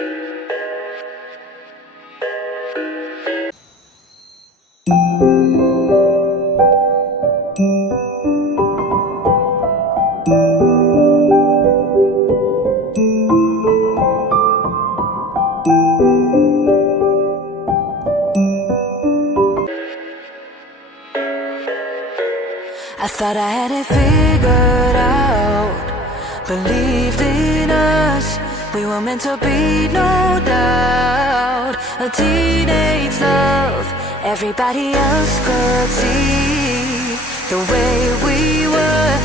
I thought I had it figured out, believed in us, we were meant to be, no doubt. A teenage love, everybody else could see the way we were,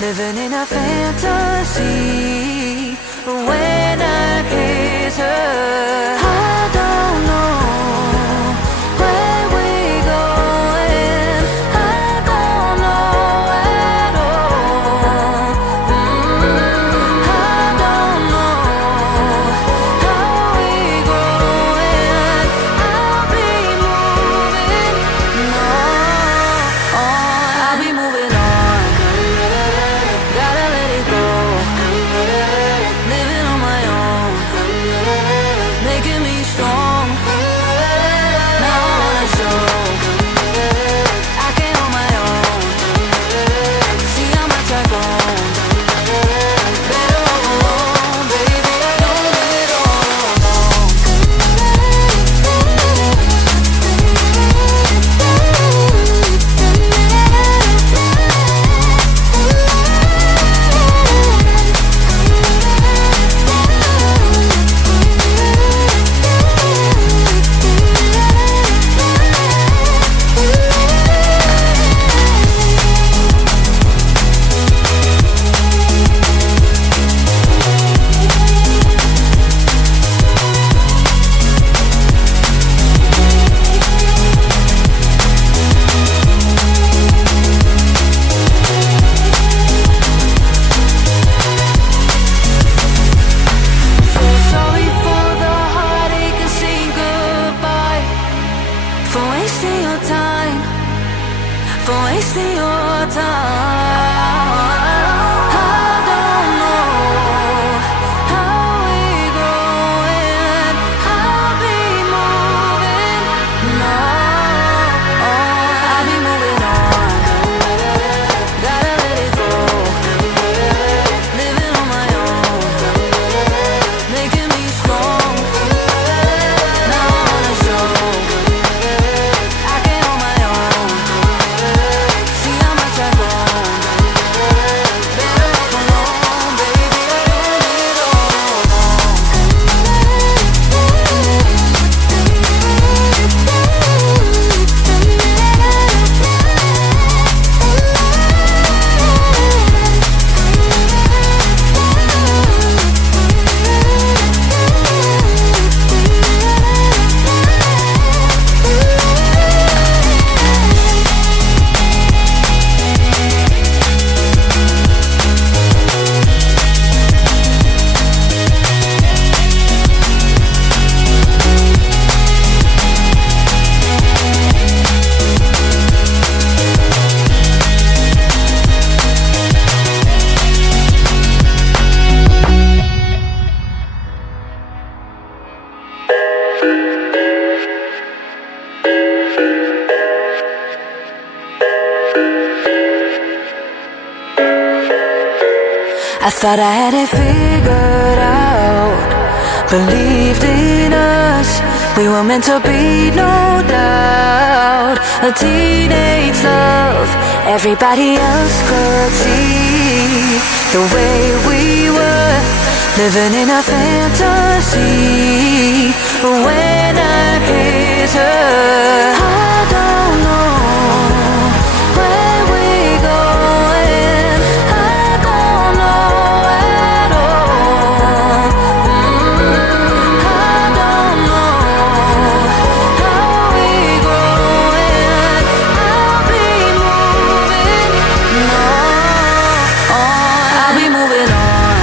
living in a fantasy. When I kiss her, I don't know where we're going, I don't know at all. I don't know how we're growing, I'll be moving on, I'll be moving on. Gotta let it go, living on my own, making me strong. Now I wanna show I can hold my own. See how much I've grown. Better off alone, baby, I don't live it all alone. Sorry for the heartache and saying goodbye, for wasting your time, for wasting your time. I don't know how we're growing, I'll be moving on, I'll be moving on. Gotta let it go, living on my own, making me strong. Now I wanna show I can hold my own. See how much I've grown. Better off alone, baby, I don't live it all alone. I thought I had it figured out, believed in us, we were meant to be, no doubt. A teenage love, everybody else could see the way we were, living in a fantasy. When I kiss her, I don't know where we're going, I don't know at all. I don't know how we're growing, I'll be moving on, I'll be moving on.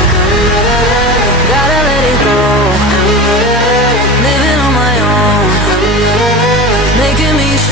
Gotta let it go, living on my own, making me strong.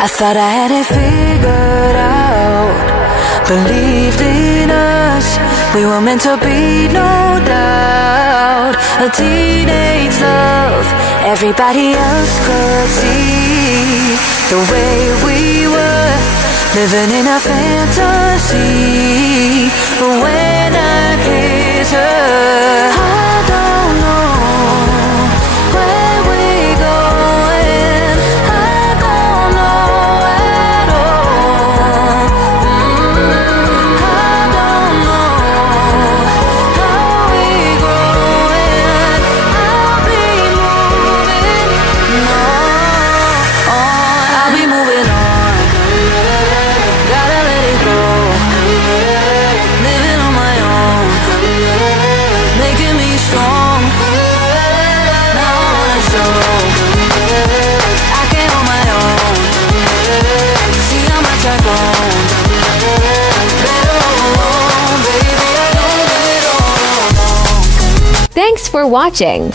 I thought I had it figured out. Believed in us, we were meant to be, no doubt. A teenage love, everybody else could see the way we were, living in a fantasy. But when I kiss her, I don't know where we're going. I don't know at all. I don't know how we're growing. I'll be moving on. I'll be moving on. Gotta let it go. Living on my own, making me strong. Now I wanna show I can hold my own. See how much I've grown. Better off alone, baby. I know it all along. Thanks for watching.